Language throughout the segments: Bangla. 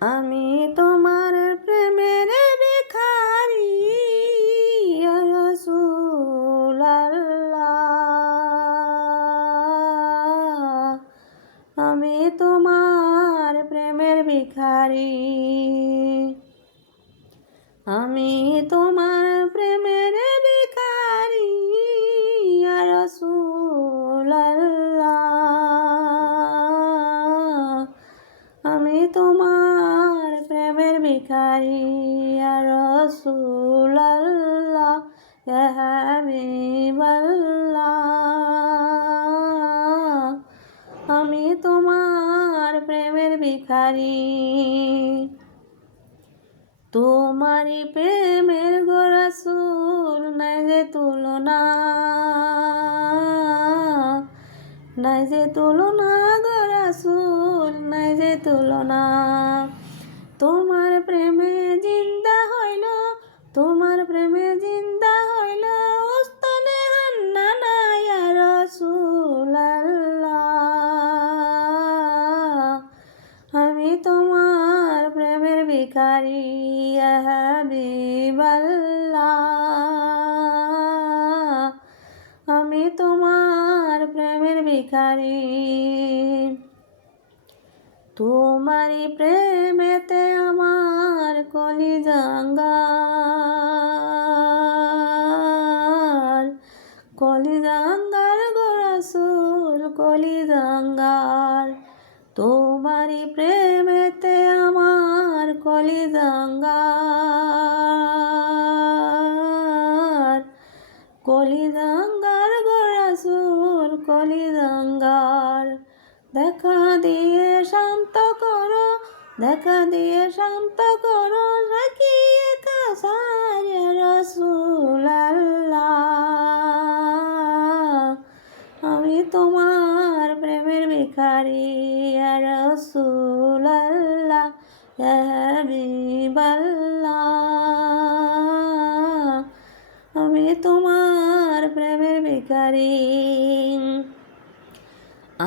আমি তোমার প্রেমের ভিখারি ইয়া রাসূলাল্লাহ। আমি তোমার প্রেমের ভিখারি, আমি তোমার প্রেমের ভিখারি ইয়া রাসূলাল্লাহ। আমি তোমার প্রেমের ভিখারি ইয়া রাসূলাল্লাহ, ইয়া হাবিবাল্লাহ। আমি তোমার প্রেমের ভিখারি। তোমারি প্রেমের গো রাসূল নাই যে তুলনা, নাই যে তুলনা গো রাসূল নাই যে তুলনা। তোমার প্রেমে জিন্দা হইল, তোমার প্রেমে জিন্দা হইল উস্তানে হান্নানা ইয়া রাসূলাল্লাহ। আমি তোমার প্রেমের ভিখারি ইয়া হাবিবাল্লাহ। আমি তোমার প্রেমের ভিখারি। তোমারি প্রেমেতে আমার কলিজা আঙ্গার, কলিজা আঙ্গার গো রাসূল কলিজা আঙ্গার। তোমারি প্রেমেতে আমার কলিজা আঙ্গার, কলিজা আঙ্গার গো রাসূল কলিজা আঙ্গার। দেখা দিয়ে শান্ত করো, দেখা দিয়ে শান্ত করো রাখিয়ে কাছার ইয়া রাসূলাল্লাহ। আমি তোমার প্রেমের ভিখারি ইয়া রাসূলাল্লাহ, ইয়া হাবিবাল্লাহ। আমি তোমার প্রেমের ভিখারি,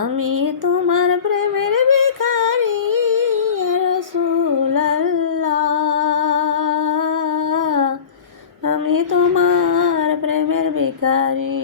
আমি তোমার প্রেমের ভিখারি ইয়া রাসূলাল্লাহ। আমি তোমার প্রেমের ভিখারি।